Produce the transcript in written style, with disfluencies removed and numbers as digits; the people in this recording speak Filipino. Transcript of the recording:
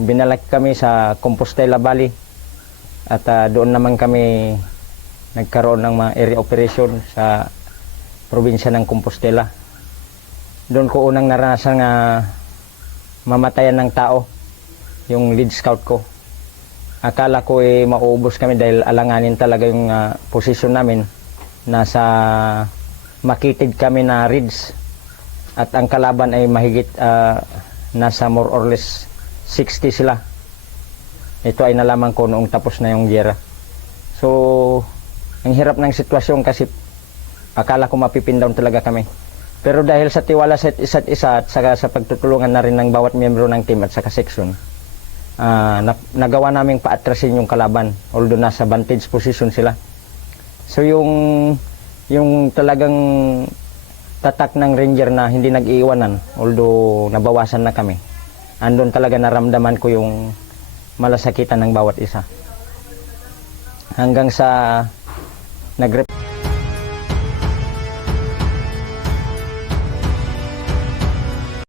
Binalik kami sa Compostela Valley at doon naman kami nagkaroon ng mga area operation sa probinsya ng Compostela. Doon ko unang naranasan nga mamatayan ng tao, yung lead scout ko. Akala ko mauubos kami dahil alanganin talaga yung posisyon namin. Nasa makitid kami na ridge at ang kalaban ay mahigit nasa more or less 60 sila. Ito ay nalaman ko noong tapos na yung giyera. So, ang hirap ng sitwasyon kasi akala ko mapipindown talaga kami. Pero dahil sa tiwala sa isa't isa at saka sa pagtutulungan na rin ng bawat miyembro ng team at saka section, nagawa naming paatrasin yung kalaban, although nasa vantage position sila. So yung talagang tatak ng Ranger na hindi nag-iiwanan, although nabawasan na kami, andun talaga naramdaman ko yung malasakitan ng bawat isa. Hanggang sa nag